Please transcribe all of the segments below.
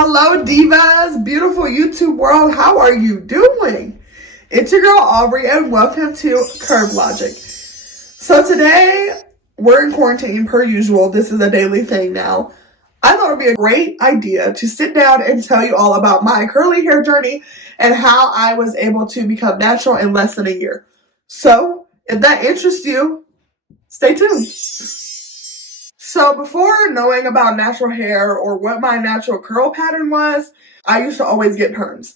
Hello, divas, beautiful YouTube world. How are you doing? It's your girl, Aubrey, and welcome to Curve Logic. So today, we're in quarantine per usual. This is a daily thing now. I thought it would be a great idea to sit down and tell you all about my curly hair journey and how I was able to become natural in less than a year. So, if that interests you, stay tuned. So before knowing about natural hair or what my natural curl pattern was, I used to always get perms.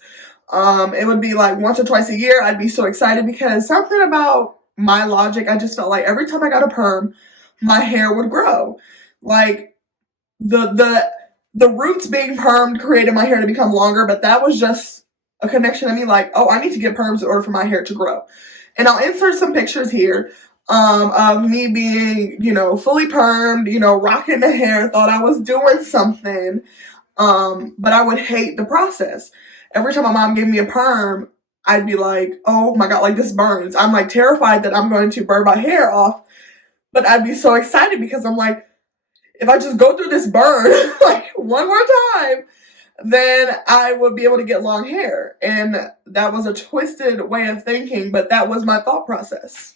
It would be like once or twice a year. I'd be so excited because something about my logic, I just felt like every time I got a perm, my hair would grow. Like the roots being permed created my hair to become longer, but that was just a connection to me like, oh, I need to get perms in order for my hair to grow. And I'll insert some pictures here of me being, fully permed, rocking the hair, thought I was doing something. But I would hate the process. Every time my mom gave me a perm, I'd be like, oh my God, like this burns. I'm like terrified that I'm going to burn my hair off. But I'd be so excited because I'm like, if I just go through this burn like one more time, then I would be able to get long hair. And that was a twisted way of thinking, but that was my thought process.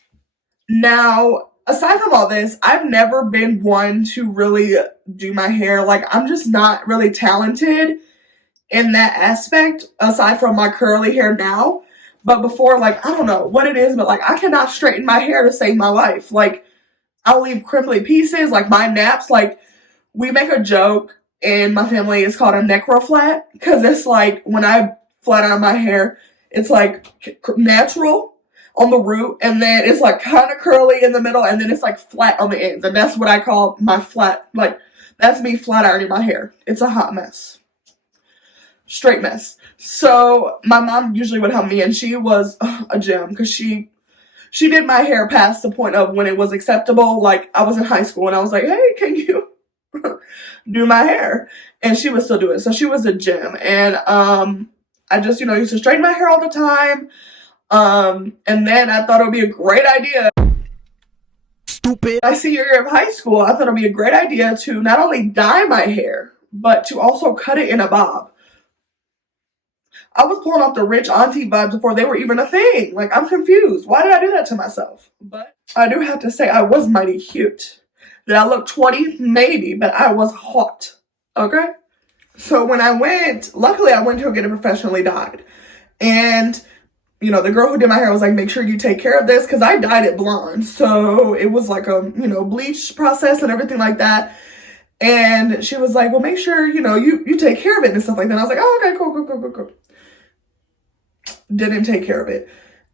Now, aside from all this, I've never been one to really do my hair. Like, I'm just not really talented in that aspect, aside from my curly hair now. But before, like, I don't know what it is, but like, I cannot straighten my hair to save my life. Like, I'll leave crimply pieces, like my naps. Like, we make a joke in my family, it's called a necro flat, because it's like, when I flat iron my hair, it's like natural on the root, and then it's like kind of curly in the middle, and then it's like flat on the ends, and that's what I call my flat, like, that's me flat ironing my hair. It's a hot mess. Straight mess. So, my mom usually would help me, and she was a gem, because she did my hair past the point of when it was acceptable. Like, I was in high school, and I was like, hey, can you do my hair? And she would still do it, so she was a gem, and I just, used to straighten my hair all the time. And then I thought it would be a great idea. Stupid. My senior year of high school, I thought it would be a great idea to not only dye my hair, but to also cut it in a bob. I was pulling off the rich auntie vibes before they were even a thing. Like, I'm confused. Why did I do that to myself? But I do have to say I was mighty cute. Did I look 20? Maybe, but I was hot. Okay? So when I went, luckily I went to get it professionally dyed. And the girl who did my hair was like, make sure you take care of this, because I dyed it blonde. So it was like a, bleach process and everything like that. And she was like, well, make sure, you take care of it and stuff like that. And I was like, oh, okay, cool. Didn't take care of it.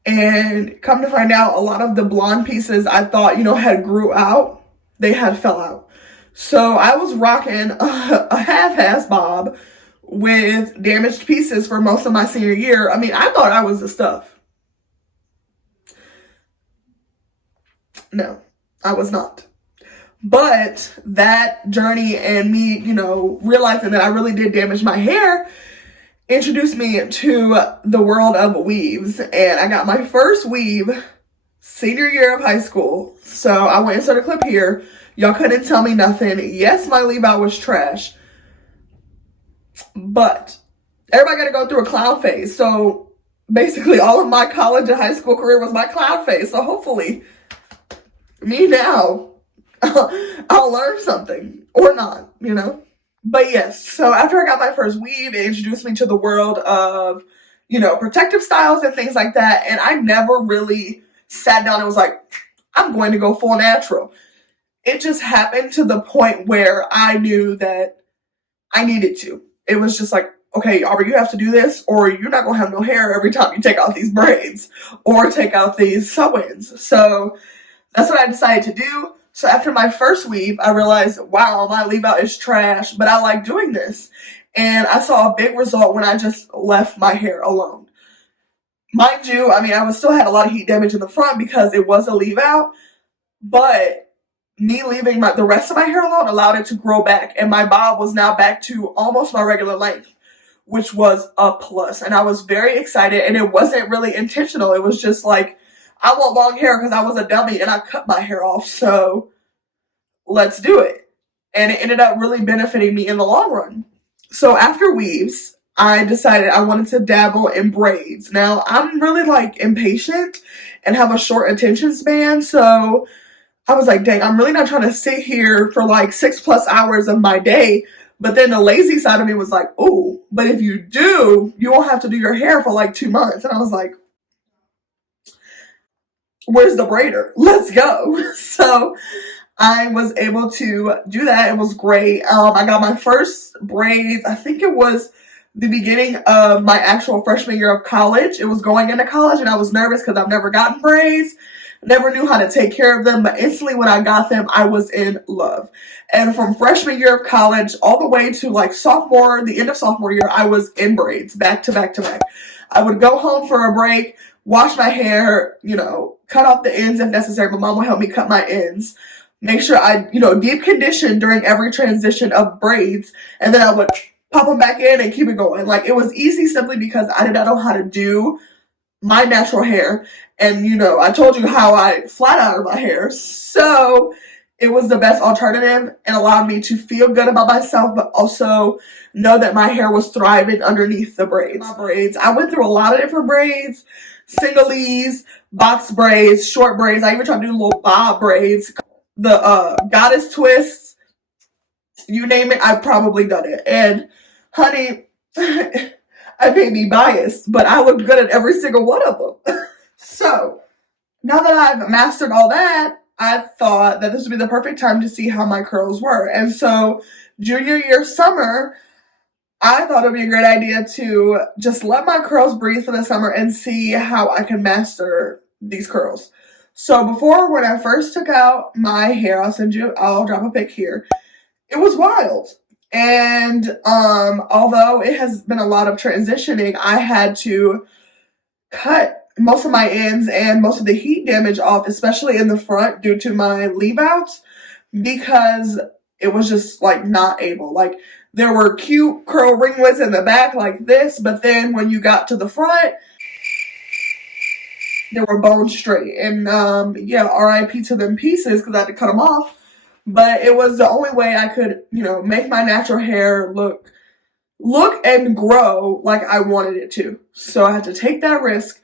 And come to find out, a lot of the blonde pieces I thought, had grew out, they had fell out. So I was rocking a half-ass bob with damaged pieces for most of my senior year. I mean, I thought I was the stuff. No, I was not. But that journey and me, realizing that I really did damage my hair introduced me to the world of weaves. And I got my first weave senior year of high school. So I went and insert a clip here. Y'all couldn't tell me nothing. Yes, my leave out was trash. But everybody got to go through a clown phase. So basically all of my college and high school career was my clown phase. So hopefully me now, I'll learn something or not, But yes, so after I got my first weave, it introduced me to the world of, protective styles and things like that. And I never really sat down and was like, I'm going to go full natural. It just happened to the point where I knew that I needed to. It was just like, okay, Aubrey, you have to do this, or you're not going to have no hair every time you take out these braids or take out these sew-ins. So that's what I decided to do. So after my first weave, I realized, wow, my leave out is trash, but I like doing this. And I saw a big result when I just left my hair alone. Mind you, I still had a lot of heat damage in the front because it was a leave out, but me leaving the rest of my hair alone allowed it to grow back, and my bob was now back to almost my regular length, which was a plus. And I was very excited, and it wasn't really intentional. It was just like, I want long hair because I was a dummy and I cut my hair off, so let's do it. And it ended up really benefiting me in the long run. So after weaves, I decided I wanted to dabble in braids. Now, I'm really like impatient and have a short attention span, so I was like, dang, I'm really not trying to sit here for like 6+ hours of my day. But then the lazy side of me was like, oh, but if you do, you won't have to do your hair for like 2 months. And I was like, where's the braider? Let's go. So I was able to do that. It was great. I got my first braids. I think it was the beginning of my actual freshman year of college. It was going into college, and I was nervous because I've never gotten braids, never knew how to take care of them. But instantly when I got them, I was in love. And from freshman year of college all the way to like sophomore, the end of sophomore year, I was in braids back to back to back. I would go home for a break, wash my hair, cut off the ends if necessary. My mom would help me cut my ends. Make sure I, deep condition during every transition of braids. And then I would pop them back in and keep it going. Like, it was easy simply because I did not know how to do my natural hair. And, I told you how I flat iron my hair. So it was the best alternative and allowed me to feel good about myself, but also know that my hair was thriving underneath the braids. My braids. I went through a lot of different braids, singleys, box braids, short braids. I even tried to do little bob braids, the goddess twists, you name it, I've probably done it. And honey, I may be biased, but I looked good at every single one of them. So now that I've mastered all that, I thought that this would be the perfect time to see how my curls were. And so junior year summer, I thought it would be a great idea to just let my curls breathe for the summer and see how I can master these curls. So before, when I first took out my hair, I'll drop a pic here. It was wild. And although it has been a lot of transitioning, I had to cut most of my ends and most of the heat damage off, especially in the front due to my leave outs, because it was just like not able. Like, there were cute curl ringlets in the back like this, but then when you got to the front, they were bone straight. And yeah, RIP to them pieces because I had to cut them off. But it was the only way I could, make my natural hair look and grow like I wanted it to. So I had to take that risk.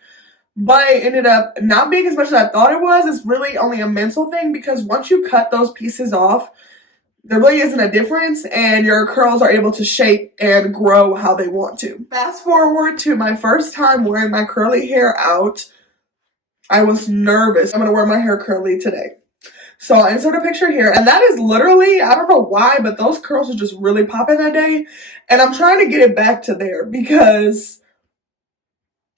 But it ended up not being as much as I thought it was. It's really only a mental thing, because once you cut those pieces off, there really isn't a difference, and your curls are able to shape and grow how they want to. Fast forward to my first time wearing my curly hair out. I was nervous. I'm going to wear my hair curly today. So I'll insert a picture here. And that is literally, I don't know why, but those curls are just really popping that day. And I'm trying to get it back to there because,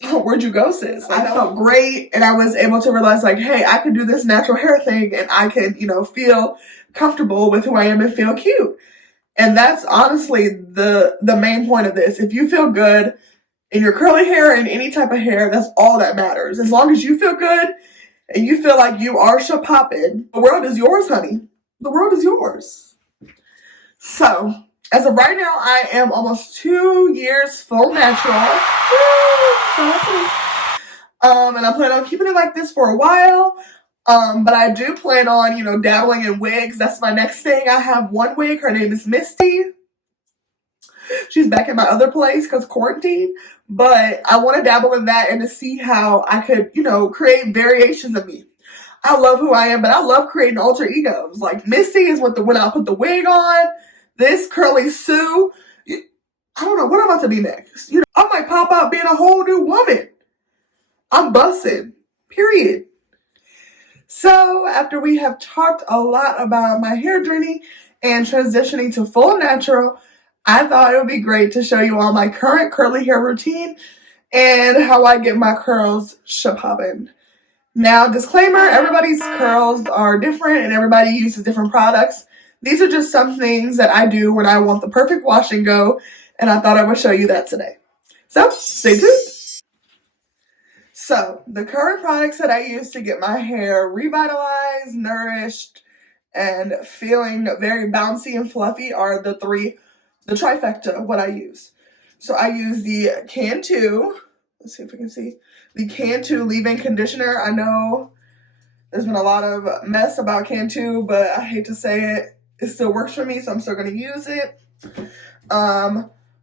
where'd you go, sis? I felt great. And I was able to realize, like, hey, I can do this natural hair thing and I can, feel comfortable with who I am and feel cute. And that's honestly the main point of this. If you feel good in your curly hair and any type of hair, that's all that matters. As long as you feel good and you feel like you are poppin', the world is yours, honey. The world is yours. So, as of right now, I am almost 2 years full natural. And I plan on keeping it like this for a while. But I do plan on, dabbling in wigs. That's my next thing. I have one wig. Her name is Misty. She's back at my other place because quarantine. But I want to dabble in that and to see how I could, create variations of me. I love who I am, but I love creating alter egos. Like, Misty is when I put the wig on. This Curly Sue. I don't know what I'm about to be next. I might pop out being a whole new woman. I'm busting. Period. So, after we have talked a lot about my hair journey and transitioning to full natural, I thought it would be great to show you all my current curly hair routine and how I get my curls shapoppin'. Now, disclaimer, everybody's curls are different and everybody uses different products. These are just some things that I do when I want the perfect wash and go, and I thought I would show you that today. So, stay tuned. So, the current products that I use to get my hair revitalized, nourished, and feeling very bouncy and fluffy are the trifecta of what I use. So I use the Cantu, let's see if we can see, the Cantu leave-in conditioner. I know there's been a lot of mess about Cantu, but I hate to say it, it still works for me, so I'm still going to use it.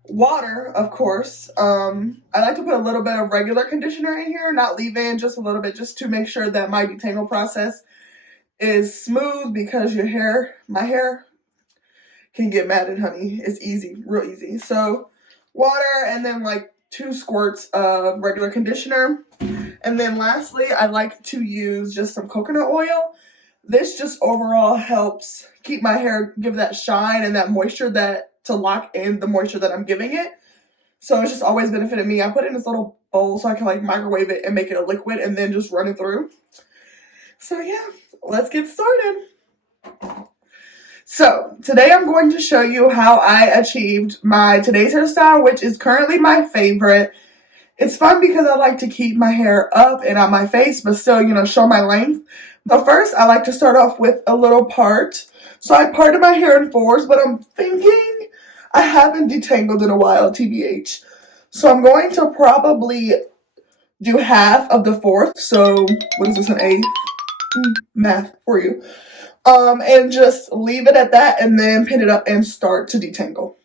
Water, of course. I like to put a little bit of regular conditioner in here, not leave in, just a little bit, just to make sure that my detangle process is smooth, because my hair can get matted, honey. It's easy, real easy. So water, and then like 2 squirts of regular conditioner. And then lastly, I like to use just some coconut oil. This just overall helps keep my hair, give that shine and that moisture, to lock in the moisture that I'm giving it. So it's just always benefited me. I put it in this little bowl so I can like microwave it and make it a liquid and then just run it through. So yeah, let's get started. So today I'm going to show you how I achieved my today's hairstyle, which is currently my favorite. It's fun because I like to keep my hair up and on my face, but still, show my length. But first, I like to start off with a little part. So I parted my hair in 4s, but I'm thinking I haven't detangled in a while, TBH. So I'm going to probably do half of the 4th. So what is this, an 8th? Math for you. And just leave it at that and then pin it up and start to detangle.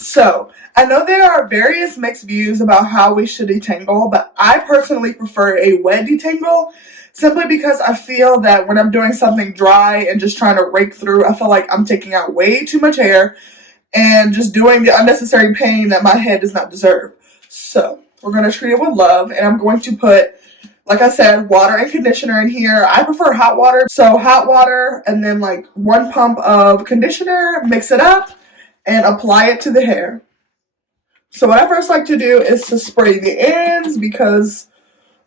So, I know there are various mixed views about how we should detangle, but I personally prefer a wet detangle, simply because I feel that when I'm doing something dry and just trying to rake through, I feel like I'm taking out way too much hair and just doing the unnecessary pain that my head does not deserve. So, we're going to treat it with love, and I'm going to put, like I said, water and conditioner in here. I prefer hot water, so hot water and then like 1 pump of conditioner, mix it up, and apply it to the hair. So what I first like to do is to spray the ends, because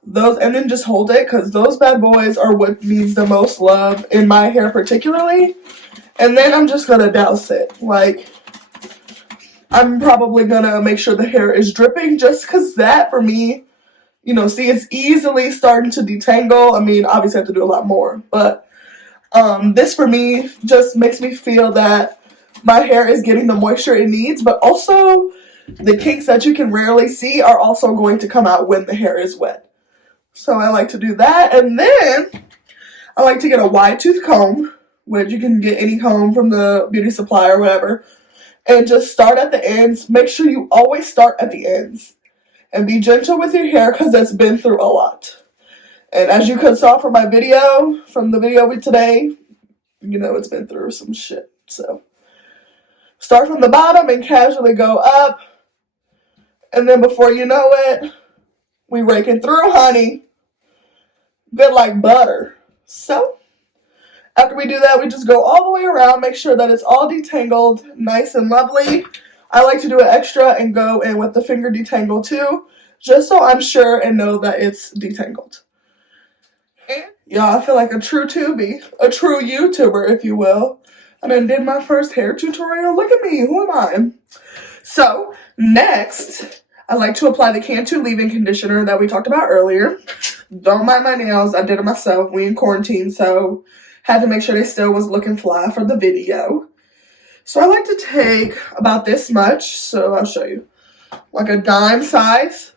and then just hold it, because those bad boys are what needs the most love in my hair particularly. And then I'm just going to douse it. Like, I'm probably going to make sure the hair is dripping, just because that for me, see, it's easily starting to detangle. I mean, obviously I have to do a lot more, but this for me just makes me feel that my hair is getting the moisture it needs, but also the kinks that you can rarely see are also going to come out when the hair is wet. So I like to do that, and then I like to get a wide tooth comb, which you can get any comb from the beauty supply or whatever, and just start at the ends. Make sure you always start at the ends. And be gentle with your hair, because it's been through a lot. And as you could saw from the video with today, it's been through some shit. So start from the bottom and casually go up. And then before you know it, we raking through, honey. Good like butter. So after we do that, we just go all the way around, make sure that it's all detangled, nice and lovely. I like to do it extra and go in with the finger detangle too, just so I'm sure and know that it's detangled. And y'all, I feel like a true YouTuber, if you will. I did my first hair tutorial. Look at me, who am I? So next, I like to apply the Cantu leave-in conditioner that we talked about earlier. Don't mind my nails, I did it myself. We in quarantine, so had to make sure they still was looking fly for the video. So I like to take about this much, so I'll show you, like a dime size,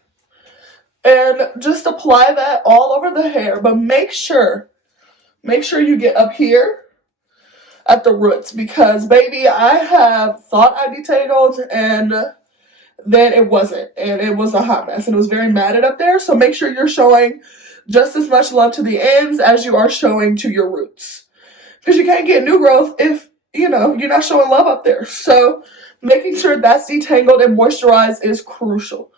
and just apply that all over the hair, but make sure you get up here at the roots, because baby, I have thought I detangled and then it wasn't, and it was a hot mess, and it was very matted up there. So make sure you're showing just as much love to the ends as you are showing to your roots, because you can't get new growth if you're not showing love up there. So making sure that's detangled and moisturized is crucial.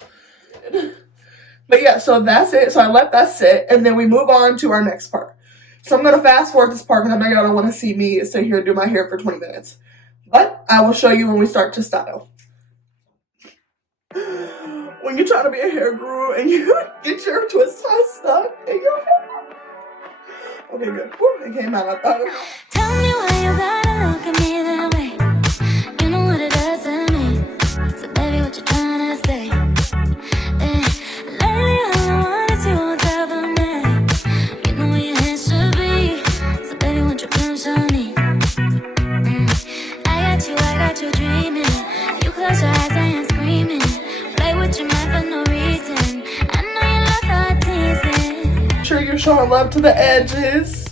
But yeah, so that's it. So I let that sit, and then we move on to our next part. So I'm going to fast forward this part, because I know y'all don't want to see me sit here and do my hair for 20 minutes. But I will show you when we start to style. When you're trying to be a hair guru and you get your twist tie stuck in your hair. Okay, good. Whew, it came out. I thought it. Tell me why you gotta look at me that way. You know what it does to me. So baby, what you trying to say? Lately all I want is you on top of me. You know where your hands should be. So baby, won't you come show me? I got you dreaming. You close your eyes, I am screaming. Play with your mind for no reason. I know you love how I tease it. Sure you're showing love to the edges.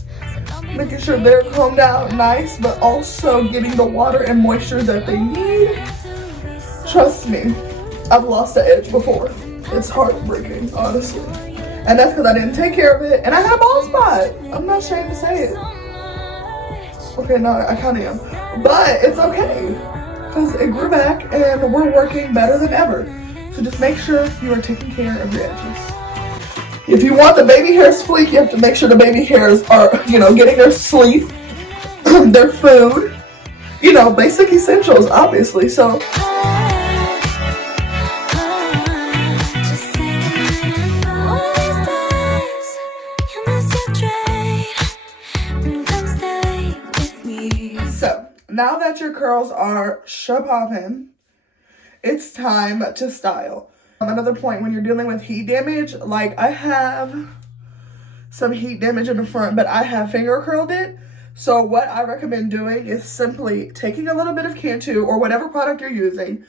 Making sure they're combed out nice, but also getting the water and moisture that they need. Trust me, I've lost the edge before. It's heartbreaking, honestly. And that's because I didn't take care of it. And I had a bald spot. I'm not ashamed to say it. Okay, no, I kind of am. But it's okay. Because it grew back and we're working better than ever. So just make sure you are taking care of your edges. If you want the baby hairs fleek, you have to make sure the baby hairs are, getting their sleep, their food, basic essentials, obviously. So now that your curls are popping, it's time to style. Another point, when you're dealing with heat damage, like I have some heat damage in the front, but I have finger curled it. So what I recommend doing is simply taking a little bit of Cantu or whatever product you're using,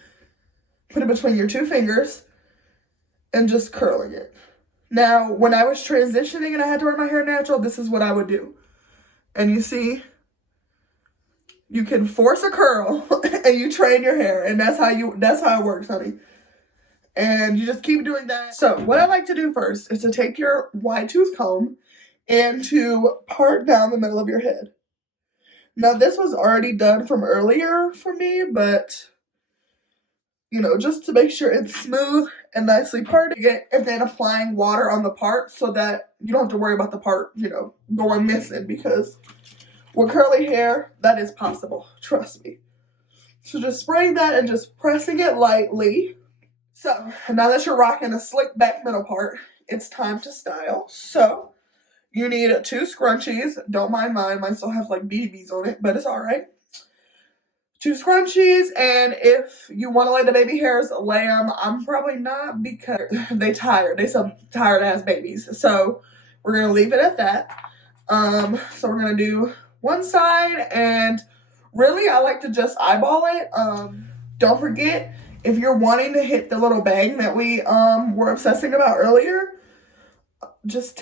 put it between your two fingers, and just curling it. Now, when I was transitioning and I had to wear my hair natural, this is what I would do. And you see, you can force a curl and you train your hair, and that's how it works, honey. And you just keep doing that. So what I like to do first is to take your wide tooth comb and to part down the middle of your head. Now this was already done from earlier for me, but just to make sure it's smooth and nicely parted, and then applying water on the part so that you don't have to worry about the part, going missing, because with curly hair, that is possible. Trust me. So just spraying that and just pressing it lightly. So now that you're rocking a slick back middle part, it's time to style. So you need 2 scrunchies. Don't mind mine. Mine still have like BBs on it, but it's all right. 2 scrunchies, and if you want to lay the baby hairs, lay them. I'm probably not, because they tired. They some tired ass babies. So we're gonna leave it at that. So we're gonna do one side, and really I like to just eyeball it. Don't forget, if you're wanting to hit the little bang that we were obsessing about earlier, just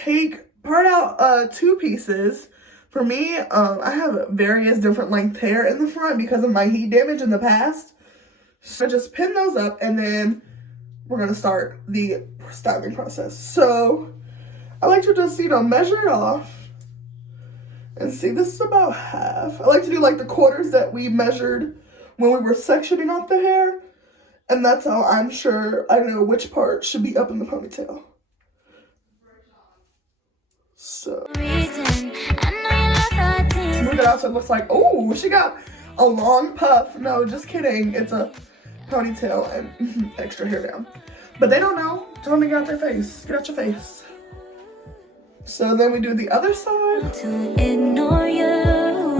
part out 2 pieces. For me, I have various different length hair in the front because of my heat damage in the past. So just pin those up, and then we're gonna start the styling process. So I like to just, measure it off. And see, this is about half. I like to do like the quarters that we measured when we were sectioning off the hair. And that's how I'm sure I know which part should be up in the ponytail. So smooth it out so it looks like, oh, she got a long puff. No, just kidding. It's a ponytail and extra hair down. But they don't know. Tell them to get out their face. Get out your face. So then we do the other side. To ignore you,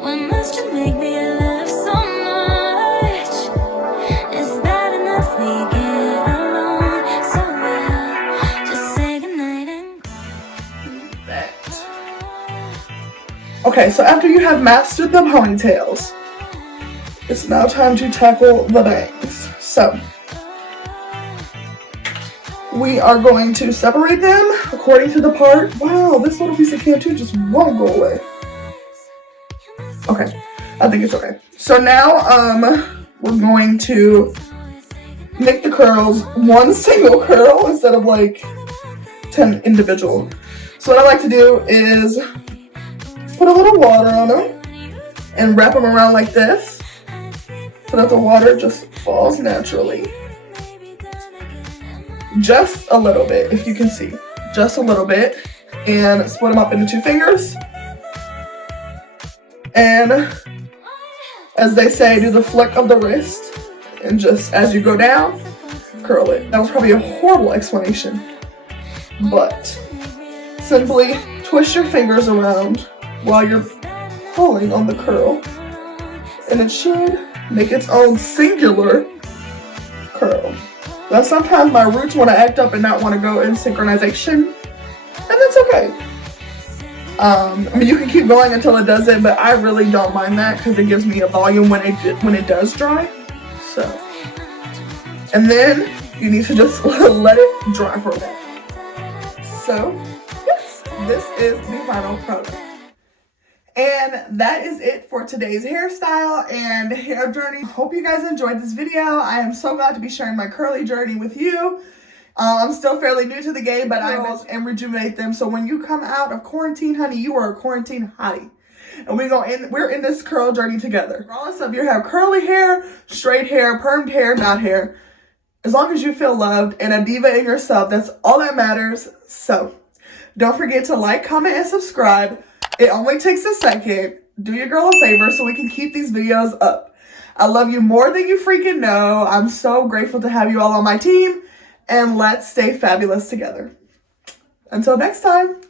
when must you make me laugh so much? Is that enough? We get along so well. Just say goodnight and that. Okay, so after you have mastered the ponytails, it's now time to tackle the bangs. So we are going to separate them according to the part. Wow, this little piece of Cantu just won't go away. Okay, I think it's okay. So now, we're going to make the curls one single curl instead of like 10 individual. So what I like to do is put a little water on them and wrap them around like this so that the water just falls naturally. Just a little bit, if you can see, just a little bit, and split them up into 2 fingers. And as they say, do the flick of the wrist, and just as you go down, curl it. That was probably a horrible explanation, but simply twist your fingers around while you're pulling on the curl, and it should make its own singular curl. Now sometimes my roots want to act up and not want to go in synchronization, and that's okay. I mean, you can keep going until it does it, but I really don't mind that because it gives me a volume when it does dry. So, and then you need to just let it dry for a while. So, yes, this is the final product. And that is it for today's hairstyle and hair journey. Hope you guys enjoyed this video. I am so glad to be sharing my curly journey with you. I'm still fairly new to the game, but I miss and rejuvenate them. So when you come out of quarantine, honey, you are a quarantine hottie. And we're in this curl journey together. Regardless of you have curly hair, straight hair, permed hair, knot hair. As long as you feel loved and a diva in yourself, that's all that matters. So don't forget to like, comment, and subscribe. It only takes a second. Do your girl a favor so we can keep these videos up. I love you more than you freaking know. I'm so grateful to have you all on my team. And let's stay fabulous together. Until next time.